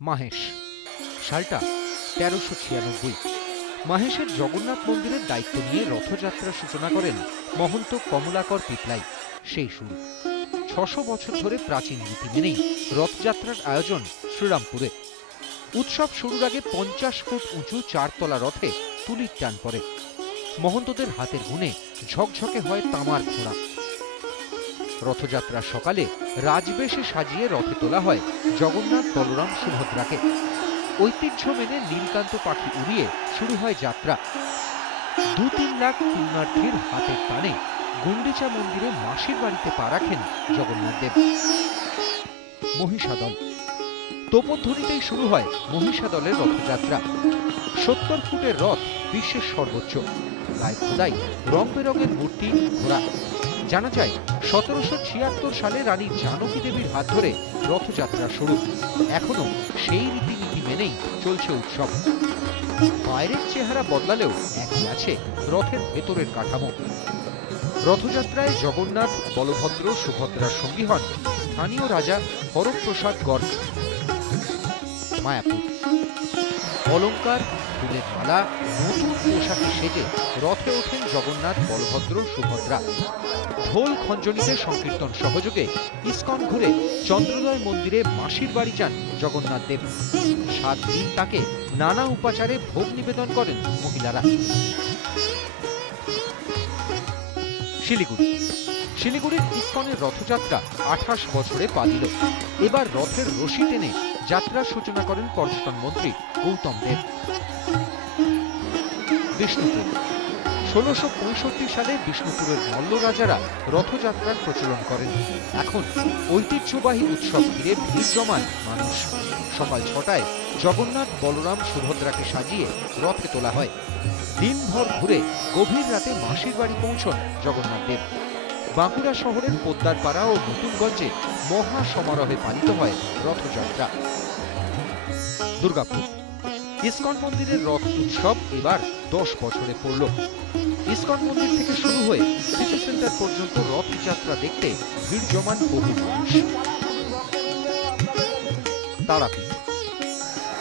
মাহেশ, সালটা ১৩৯৬। মাহেশের জগন্নাথ মন্দিরের দায়িত্ব নিয়ে রথযাত্রার সূচনা করেন মহন্ত কমলাকর পিপলাই। সেই শুরু। ৬০০ বছর ধরে প্রাচীন রীতি মেনেই রথযাত্রার আয়োজন শ্রীরামপুরে। উৎসব শুরুর আগে ৫০ ফুট উঁচু ৪ তলা রথে তুলির টান পড়ে। মহন্তদের হাতের গুণে ঝকঝকে হয় তামার ঘোড়া। রথযাত্রার সকালে রাজবেশে সাজিয়ে রথে তোলা হয় জগন্নাথ, বলরাম, সুভদ্রাকে। ঐতিহ্য মেনে নীলকান্ত পাখি উড়িয়ে শুরু হয় যাত্রা। ২-৩ লাখ পুণ্যার্থীর হাতের টানে গুন্ডিচা মন্দিরে মাসির বাড়িতে পা রাখেন জগন্নাথ দেব। মহিষাদল। তোপধ্বনিতেই শুরু হয় মহিষাদলের রথযাত্রা। ৭০ ফুটের রথ বিশ্বের সর্বোচ্চ। গায়ে খোদাই রং বেরঙের মূর্তি, ঘোড়া। জানা যায় ১৭৭৬ সালে রানী জানকী দেবীর হাত ধরে রথযাত্রা শুরু। এখনো সেই রীতিনীতি মেনেই চলছে উৎসব। বাইরের চেহারা বদলালেও একই আছে রথের ভেতরের কাঠামো। রথযাত্রায় জগন্নাথ, বলভদ্র, সুভদ্রার সঙ্গী হন স্থানীয় রাজা হরপ্রসাদ গড়। মায়াপুর। অলঙ্কার, ফুলের মালা, নতুন পোশাকে সেজে রথে ওঠেন জগন্নাথ, বলভদ্র, সুভদ্রা। ঢোল খঞ্জনিতে সংকীর্তন সহযোগে ইস্কন ঘুরে চন্দ্রোদয় মন্দিরে মাসির বাড়ি যান জগন্নাথ দেব। ৭ দিন তাকে নানা উপাচারে ভোগ নিবেদন করেন মহিলারা। শিলিগুড়ি। শিলিগুড়ির ইস্কনের রথযাত্রা ২৮ বছরে পা দিল। এবার রথের রশি টেনে যাত্রার সূচনা করেন পর্যটন মন্ত্রী গৌতম দেব। বিষ্ণুপুর। ১৬৬৫ সালে বিষ্ণুপুরের মল্ল রাজারা রথযাত্রার প্রচলন করেন। এখন ঐতিহ্যবাহী উৎসব ঘিরে ভিড় জমান মানুষ। সকাল ৬টায় জগন্নাথ, বলরাম, সুভদ্রাকে সাজিয়ে রথে তোলা হয়। দিনভর ঘুরে গভীর রাতে মাসির বাড়ি পৌঁছন জগন্নাথ দেব। বাঁকুড়া শহরের পোদ্দারপাড়া ও নতুনগঞ্জে মহা সমারোহে পালিত হয় রথযাত্রা। দুর্গাপুর। ইস্কন মন্দিরের রথ উৎসব এবার ১০ বছরে পড়ল। ইস্কন মন্দির থেকে শুরু হয়ে সিটি সেন্টার পর্যন্ত রথযাত্রা দেখতে ভিড় জমান বহু মানুষ। তারাপীঠ।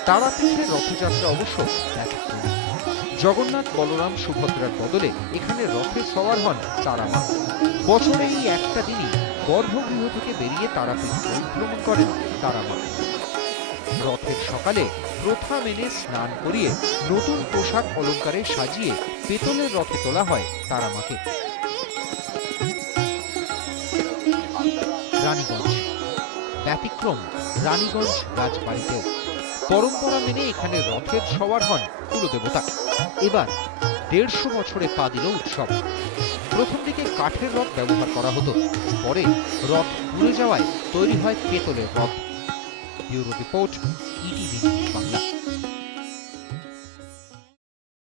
তারাপীঠের রথযাত্রা অবশ্য ব্যতিক্রমী। জগন্নাথ, বলরাম, সুভদ্রার বদলে এখানে রথে সওয়ার হন তারামা। বছরে এই একটা দিনই গর্ভগৃহ থেকে বেরিয়ে তারাপীঠ পরিভ্রমণ করেন তারামা। রথের সকালে প্রথা মেনে স্নান করিয়ে নতুন পোশাক অলঙ্কারে সাজিয়ে পেতলের রথে তোলা হয় তারামাকে। রানীগঞ্জ। ব্যতিক্রম রানীগঞ্জ রাজবাড়িতেও। পরম্পরা মেনে এখানে রথের সওয়ার হন কুলদেবতা। এবার ১৫০ বছরে পা দিল উৎসব। প্রথম দিকে কাঠের রথ ব্যবহার করা হতো, পরে রথ পুড়ে যাওয়ায় তৈরি হয় পেতলের রথ। Bureau report, ETV Bangla.